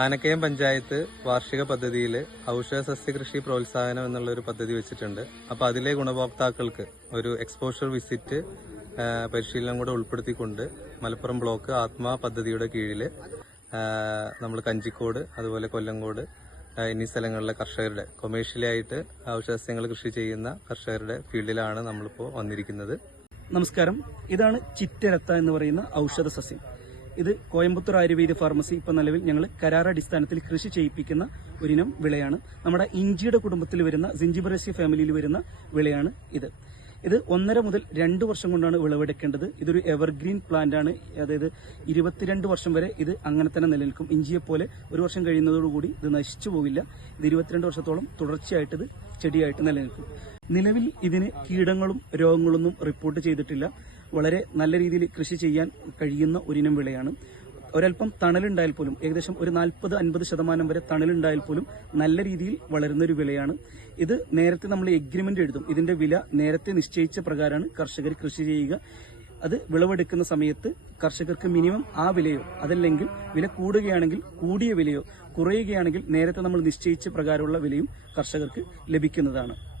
ആനക്കയം പഞ്ചായത്ത് വാർഷിക പദ്ധതിയിൽ ഔഷധ സസ്യകൃഷി പ്രോത്സാഹനം എന്നുള്ള ഒരു പദ്ധതി വെച്ചിട്ടുണ്ട്. അപ്പൊ അതിലെ ഗുണഭോക്താക്കൾക്ക് ഒരു എക്സ്പോഷർ വിസിറ്റ് പരിശീലനം കൂടെ ഉൾപ്പെടുത്തിക്കൊണ്ട് മലപ്പുറം ബ്ലോക്ക് ആത്മാ പദ്ധതിയുടെ കീഴിൽ നമ്മൾ കഞ്ചിക്കോട് അതുപോലെ കൊല്ലങ്കോട് എന്നീ സ്ഥലങ്ങളിലെ കർഷകരുടെ കൊമേഴ്ഷ്യലി ആയിട്ട് ഔഷധസ്യങ്ങൾ കൃഷി ചെയ്യുന്ന കർഷകരുടെ ഫീൽഡിലാണ് നമ്മളിപ്പോൾ വന്നിരിക്കുന്നത്. നമസ്കാരം. ഇതാണ് ചിറ്റരത്ത എന്ന് പറയുന്ന ഔഷധ സസ്യം. ഇത് കോയമ്പത്തൂർ ആയുർവേദ ഫാർമസി ഇപ്പൊ നിലവിൽ ഞങ്ങൾ കരാറടിസ്ഥാനത്തിൽ കൃഷി ചെയ്യിപ്പിക്കുന്ന ഒരിനം വിളയാണ്. നമ്മുടെ ഇഞ്ചിയുടെ കുടുംബത്തിൽ വരുന്ന സിഞ്ചിബറേസി ഫാമിലിയിൽ വരുന്ന വിളയാണ് ഇത്. ഇത് ഒന്നര മുതൽ രണ്ട് വർഷം കൊണ്ടാണ് വിളവെടുക്കേണ്ടത്. ഇതൊരു എവർഗ്രീൻ പ്ലാന്റ് ആണ്. അതായത് ഇരുപത്തിരണ്ട് വർഷം വരെ ഇത് അങ്ങനെ തന്നെ നിലനിൽക്കും. ഇഞ്ചിയെ പോലെ ഒരു വർഷം കഴിയുന്നതോടുകൂടി ഇത് നശിച്ചു പോകില്ല ഇത് ഇരുപത്തിരണ്ട് വർഷത്തോളം തുടർച്ചയായിട്ട് ഇത് ചെടിയായിട്ട് നിലനിൽക്കും. നിലവിൽ ഇതിന് കീടങ്ങളും രോഗങ്ങളൊന്നും റിപ്പോർട്ട് ചെയ്തിട്ടില്ല. വളരെ നല്ല രീതിയിൽ കൃഷി ചെയ്യാൻ കഴിയുന്ന ഒരിനം വിളയാണ്. ഒരല്പം തണലുണ്ടായാൽ പോലും ഏകദേശം ഒരു നാൽപ്പത് അൻപത് ശതമാനം വരെ തണലുണ്ടായാൽ പോലും നല്ല രീതിയിൽ വളരുന്ന ഒരു വിളയാണ്. ഇത് നേരത്തെ നമ്മൾ എഗ്രിമെന്റ് എഴുതും. ഇതിന്റെ വില നേരത്തെ നിശ്ചയിച്ച പ്രകാരമാണ് കർഷകർ കൃഷി ചെയ്യുക. അത് വിളവെടുക്കുന്ന സമയത്ത് കർഷകർക്ക് മിനിമം ആ വിലയോ അതല്ലെങ്കിൽ വില കൂടുകയാണെങ്കിൽ കൂടിയ വിലയോ കുറയുകയാണെങ്കിൽ നേരത്തെ നമ്മൾ നിശ്ചയിച്ച പ്രകാരമുള്ള വിലയും കർഷകർക്ക് ലഭിക്കുന്നതാണ്.